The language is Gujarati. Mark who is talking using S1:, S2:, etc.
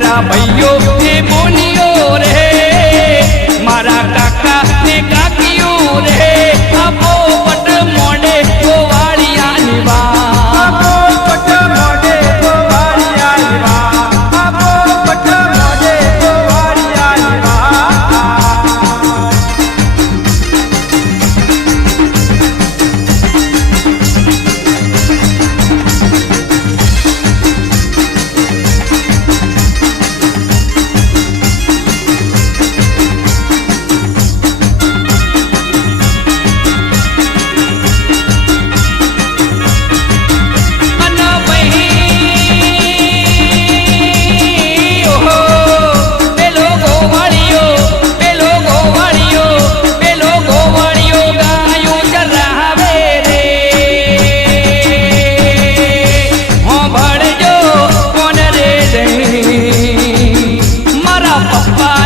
S1: મારા ભાઈઓ એ બોની papá.